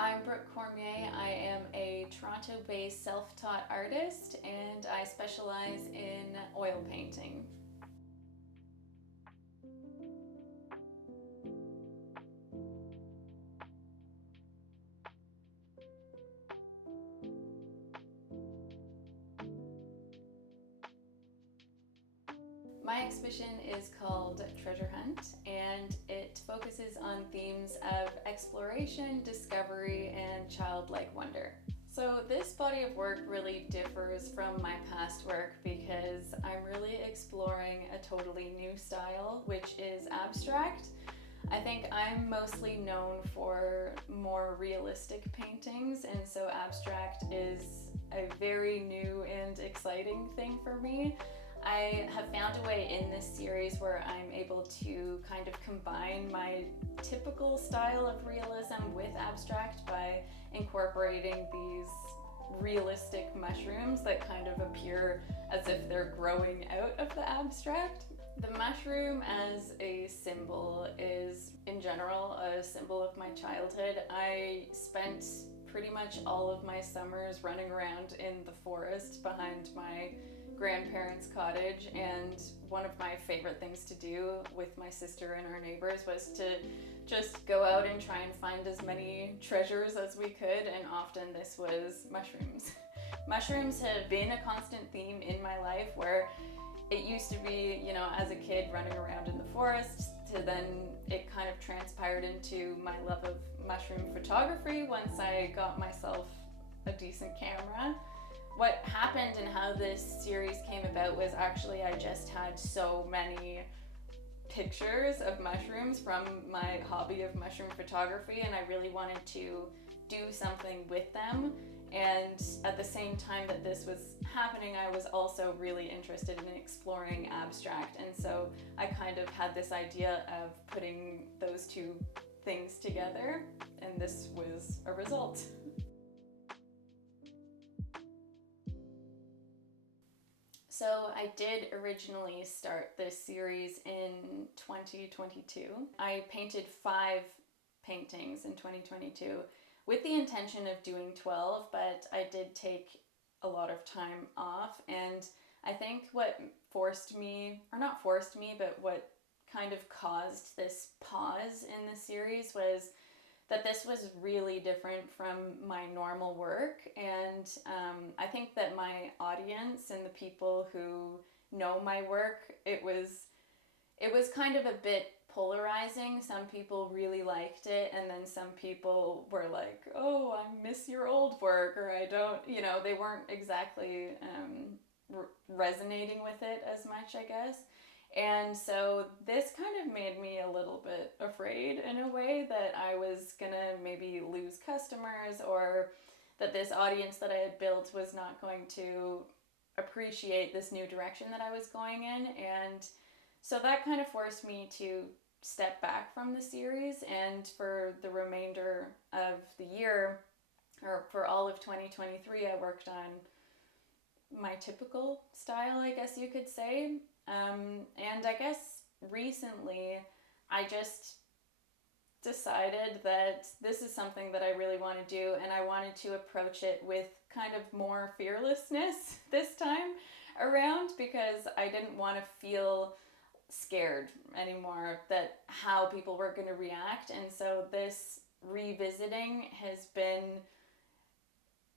I'm Brooke Cormier. I am a Toronto-based self-taught artist and I specialize in oil painting. My exhibition is called Treasure Hunt, and it focuses on themes of exploration, discovery, and childlike wonder. So this body of work really differs from my past work because I'm really exploring a totally new style, which is abstract. I think I'm mostly known for more realistic paintings, and so abstract is a very new and exciting thing for me. I have found a way in this series where I'm able to kind of combine my typical style of realism with abstract by incorporating these realistic mushrooms that kind of appear as if they're growing out of the abstract. The mushroom as a symbol is, in general, a symbol of my childhood. I spent pretty much all of my summers running around in the forest behind my grandparents' cottage, and one of my favorite things to do with my sister and our neighbors was to just go out and try and find as many treasures as we could, and often this was mushrooms. Mushrooms have been a constant theme in my life, where it used to be, you know, as a kid running around in the forest, to then it kind of transpired into my love of mushroom photography once I got myself a decent camera. What happened and how this series came about was actually I just had so many pictures of mushrooms from my hobby of mushroom photography, and I really wanted to do something with them. And at the same time that this was happening, I was also really interested in exploring abstract, and so I kind of had this idea of putting those two things together, and this was a result. So I did originally start this series in 2022. I painted 5 paintings in 2022 with the intention of doing 12, but I did take a lot of time off, and I think what forced me, or not forced me, but what kind of caused this pause in the series was that this was really different from my normal work, and I think that my audience and the people who know my work, it was kind of a bit polarizing. Some people really liked it, and then some people were like, oh, I miss your old work, or I don't, you know, they weren't exactly resonating with it as much, I guess. And so this kind of made me a little bit afraid in a way that I was gonna maybe lose customers, or that this audience that I had built was not going to appreciate this new direction that I was going in. And so that kind of forced me to step back from the series, and for the remainder of the year, or for all of 2023, I worked on my typical style, I guess you could say. And I guess recently I just decided that this is something that I really want to do, and I wanted to approach it with kind of more fearlessness this time around, because I didn't want to feel scared anymore that how people were going to react. And so this revisiting has been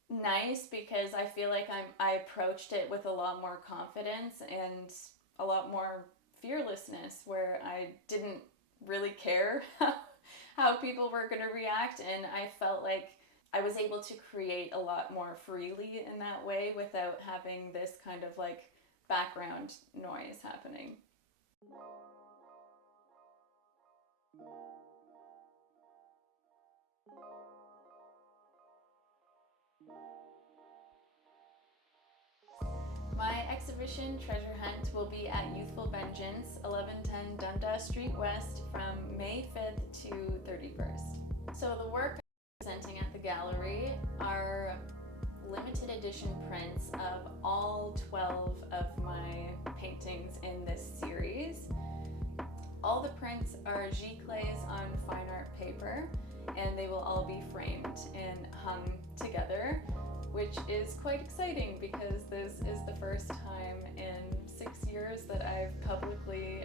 nice because I feel like I approached it with a lot more confidence and a lot more fearlessness, where I didn't really care how people were going to react, and I felt like I was able to create a lot more freely in that way without having this kind of like background noise happening. My exhibition, Treasure Hunt, will be at Youthful Vengeance, 1110 Dundas Street West, from May 5th to 31st. So the work I'm presenting at the gallery are limited edition prints of all 12 of my paintings in this series. All the prints are giclées on fine art paper, and they will all be framed. which is quite exciting because this is the first time in 6 years that I've publicly